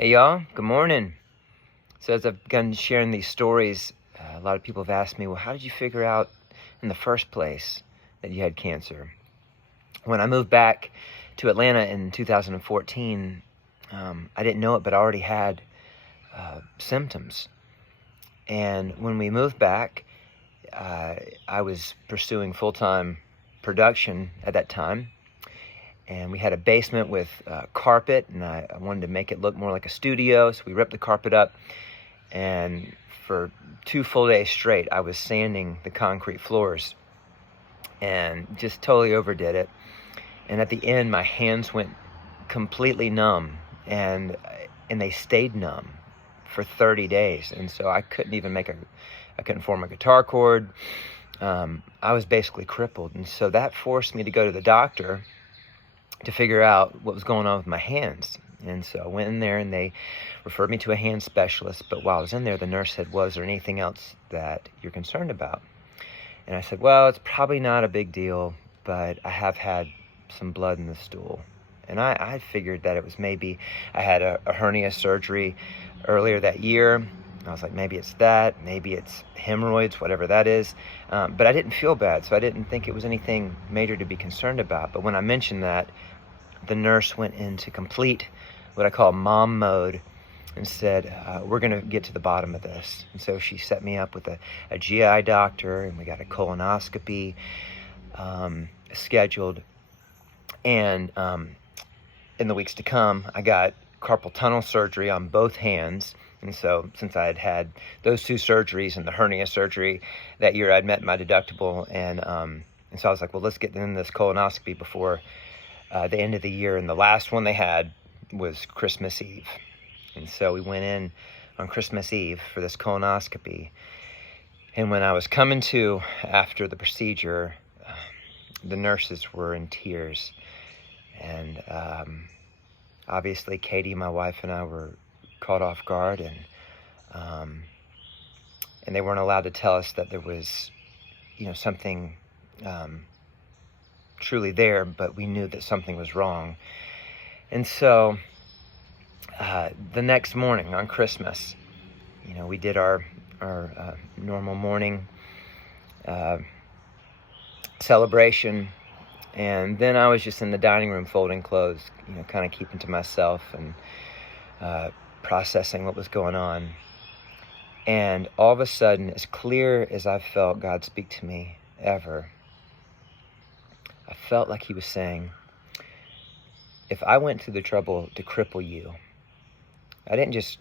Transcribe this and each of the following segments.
Hey y'all, good morning. So as I've begun sharing these stories, a lot of people have asked me, well, how did you figure out in the first place that you had cancer? When I moved back to Atlanta in 2014, I didn't know it, but I already had symptoms. And when we moved back, I was pursuing full-time production at that time. And we had a basement with carpet, and I wanted to make it look more like a studio, so we ripped the carpet up, and for 2 full days straight, I was sanding the concrete floors, and just totally overdid it. And at the end, my hands went completely numb, and they stayed numb for 30 days, and so I couldn't even I couldn't form a guitar chord. I was basically crippled, and so that forced me to go to the doctor to figure out what was going on with my hands. And so I went in there and they referred me to a hand specialist. But while I was in there, the nurse said, was there anything else that you're concerned about? And I said, well, it's probably not a big deal, but I have had some blood in the stool. And I figured that it was maybe I had a hernia surgery earlier that year. I was like, maybe it's that, maybe it's hemorrhoids, whatever that is. But I didn't feel bad, so I didn't think it was anything major to be concerned about. But when I mentioned that, the nurse went into complete, what I call mom mode, and said, we're going to get to the bottom of this. And so she set me up with a GI doctor, and we got a colonoscopy scheduled. And in the weeks to come, I got carpal tunnel surgery on both hands. And so since I had had those 2 surgeries and the hernia surgery that year, I'd met my deductible. And so I was like, well, let's get in this colonoscopy before the end of the year. And the last one they had was Christmas Eve. And so we went in on Christmas Eve for this colonoscopy. And when I was coming to after the procedure, the nurses were in tears. And obviously Katie, my wife, and I were caught off guard, and they weren't allowed to tell us that there was, something truly there, but we knew that something was wrong. And so the next morning on Christmas, we did our normal morning celebration, and then I was just in the dining room folding clothes, kind of keeping to myself and processing what was going on. And all of a sudden, as clear as I've felt God speak to me ever, I felt like he was saying, if I went through the trouble to cripple you, I didn't just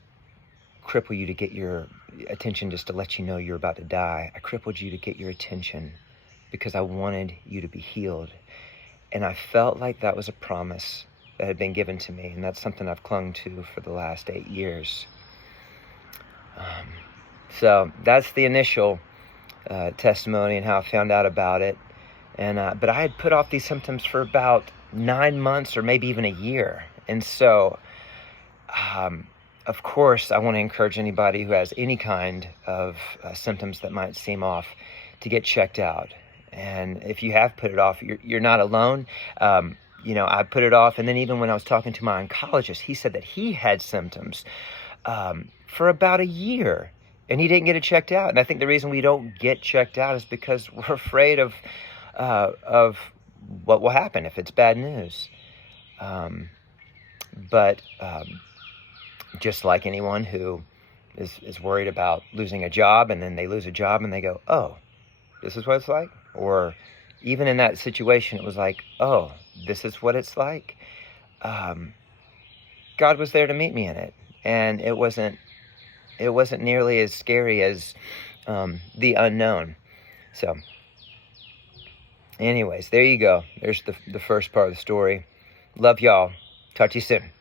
cripple you to get your attention just to let you know you're about to die. I crippled you to get your attention because I wanted you to be healed. And I felt like that was a promise that had been given to me, and that's something I've clung to for the last 8 years. So that's the initial testimony and how I found out about it. And but I had put off these symptoms for about 9 months or maybe even a year. And so, of course, I want to encourage anybody who has any kind of symptoms that might seem off to get checked out. And if you have put it off, you're not alone. I put it off, and then even when I was talking to my oncologist, he said that he had symptoms for about a year, and he didn't get it checked out. And I think the reason we don't get checked out is because we're afraid of what will happen if it's bad news. But just like anyone who is worried about losing a job, and then they lose a job and they go, oh, this is what it's like? Or even in that situation, it was like, oh, this is what it's like. God was there to meet me in it, and it wasn't nearly as scary as the unknown. So anyways, there you go. There's the first part of the story. Love y'all. Talk to you soon.